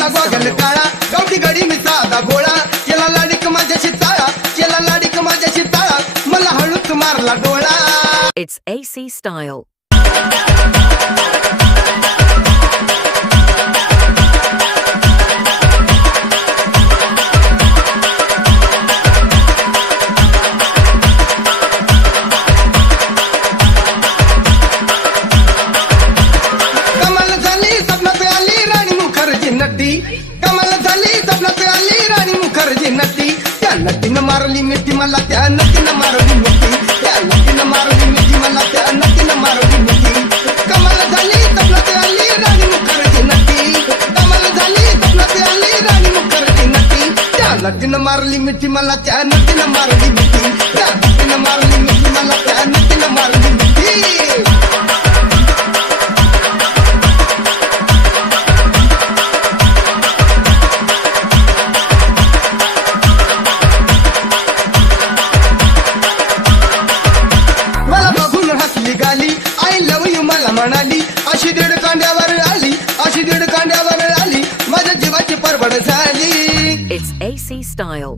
मला गोगल काळा गावठी गडी मी साधा गोळा केला लाडीक माझ्याशी ताळा केला लाडीक माझ्याशी ताळा मला हळूच मारला डोळा. It's AC style. कमाल झाली स्वप्नात आली राणी मुखर्जी नटी कमाल झाली स्वप्नात आली राणी मुखर्जी नटी त्या नटीनं मारली मिठी मला त्या नटीनं मारली मिठी त्या नटीनं मारली मिठी मला त्या नटीनं मारली मिठी. कमाल झाली स्वप्नात आली राणी मुखर्जी नटी कमाल झाली स्वप्नात आली राणी मुखर्जी नटी त्या नटीनं मारली मिठी मला त्या नटीनं मारली मिठी त्या नटीनं मारली मिठी मला त्या नटीनं मारली मिठी. मला बघून हसली गाली आय लव यू मला म्हणाली अशी दीड कांड्यावर आली अशी दीड कांड्यावर आली माझ्या जीवाची परवड झाली. It's AC style.